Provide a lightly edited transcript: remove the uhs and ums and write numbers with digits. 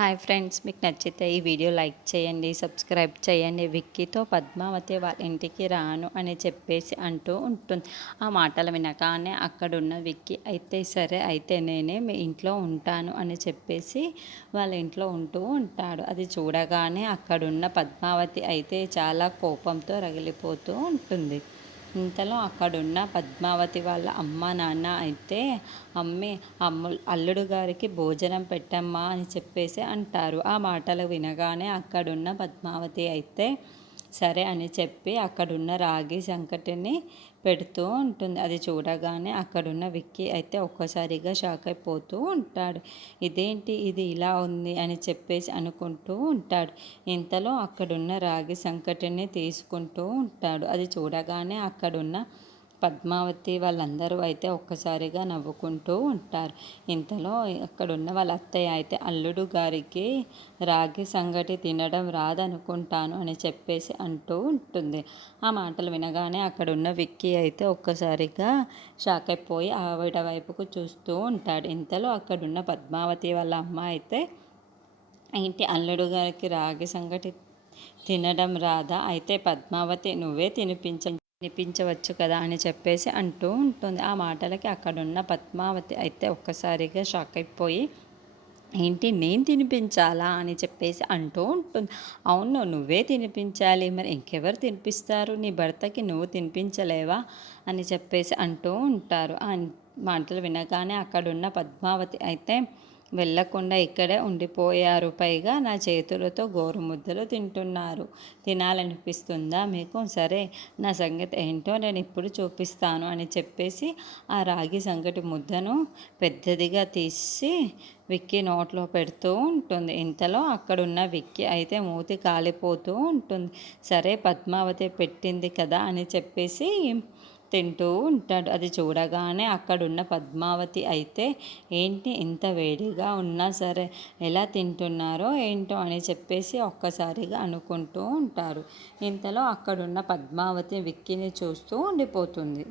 Hi friends, మీకు నచ్చితే ఈ వీడియో లైక్ చేయండి, సబ్స్క్రైబ్ చేయండి. విక్కీతో పద్మావతి వాళ్ళ ఇంటికి రాను అని చెప్పేసి అంటూ ఉంటుంది. ఆ మాటలు వినగానే అక్కడున్న విక్కీ అయితే సరే అయితే నేనే మీ ఇంట్లో ఉంటాను అని చెప్పేసి వాళ్ళ ఇంట్లో ఉంటూ ఉంటాడు. అది చూడగానే అక్కడున్న పద్మావతి అయితే చాలా కోపంతో రగిలిపోతూ ఉంటుంది. ఇంతలో అక్కడున్న పద్మావతి వాళ్ళ అమ్మ నాన్న అయితే అల్లుడు గారికి భోజనం పెట్టమ్మా అని చెప్పేసి అంటారు. ఆ మాటలు వినగానే అక్కడున్న పద్మావతి అయితే సరే అని చెప్పి అక్కడున్న రాగి సంకటిని పెడుతూ ఉంటుంది. అది చూడగానే అక్కడున్న విక్కీ అయితే ఒక్కసారిగా షాక్ అయిపోతూ ఉంటాడు. ఇదేంటి ఇది ఇలా ఉంది అని చెప్పేసి అనుకుంటూ ఉంటాడు. ఇంతలో అక్కడున్న రాగి సంకటిని తీసుకుంటూ ఉంటాడు. అది చూడగానే అక్కడున్న పద్మావతి వాళ్ళందరూ అయితే ఒక్కసారిగా నవ్వుకుంటూ ఉంటారు. ఇంతలో అక్కడున్న వాళ్ళ అత్తయ్య అయితే అల్లుడు గారికి రాగి సంగటి తినడం రాదనుకుంటాను అని చెప్పేసి అంటూ ఉంటుంది. ఆ మాటలు వినగానే అక్కడున్న విక్కీ అయితే ఒక్కసారిగా షాక్ అయిపోయి ఆవిడ వైపుకు చూస్తూ ఉంటాడు. ఇంతలో అక్కడున్న పద్మావతి వాళ్ళ అమ్మ అయితే ఏంటి అల్లుడు గారికి రాగి సంగటి తినడం రాదా, అయితే పద్మావతి నువ్వే తినిపించవచ్చు కదా అని చెప్పేసి అంటూ ఉంటుంది. ఆ మాటలకి అక్కడున్న పద్మావతి అయితే ఒక్కసారిగా షాక్ అయిపోయి ఏంటి నేను తినిపించాలా అని చెప్పేసి అంటూ ఉంటుంది. అవును, నువ్వే తినిపించాలి, మరి ఇంకెవరు తినిపిస్తారు, నీ భర్తకి నువ్వు తినిపించలేవా అని చెప్పేసి అంటూ ఉంటారు. ఆ మాటలు వినగానే అక్కడున్న పద్మావతి అయితే వెళ్ళకుండా ఇక్కడే ఉండిపోయారు, పైగా నా చేతులతో గోరుముద్దలు తింటున్నారు, తినాలనిపిస్తుందా మీకు, సరే నా సంగతి ఏంటో నేను ఇప్పుడు చూపిస్తాను అని చెప్పేసి ఆ రాగి సంగటి ముద్దను పెద్దదిగా తీసి విక్కీ నోట్లో పెడుతూ ఉంటుంది. ఇంతలో అక్కడున్న విక్కీ అయితే మూతి కాలిపోతూ ఉంటుంది. సరే పద్మావతి పెట్టింది కదా అని చెప్పేసి తింటూ ఉంటాడు. అది చూడగానే అక్కడున్న పద్మావతి అయితే ఏంటి ఇంత వేడిగా ఉన్నా సరే ఎలా తింటున్నారో ఏంటో అని చెప్పేసి ఒక్కసారిగా అనుకుంటూ ఉంటారు. ఇంతలో అక్కడున్న పద్మావతి విక్కీని చూస్తూ ఉండిపోతుంది.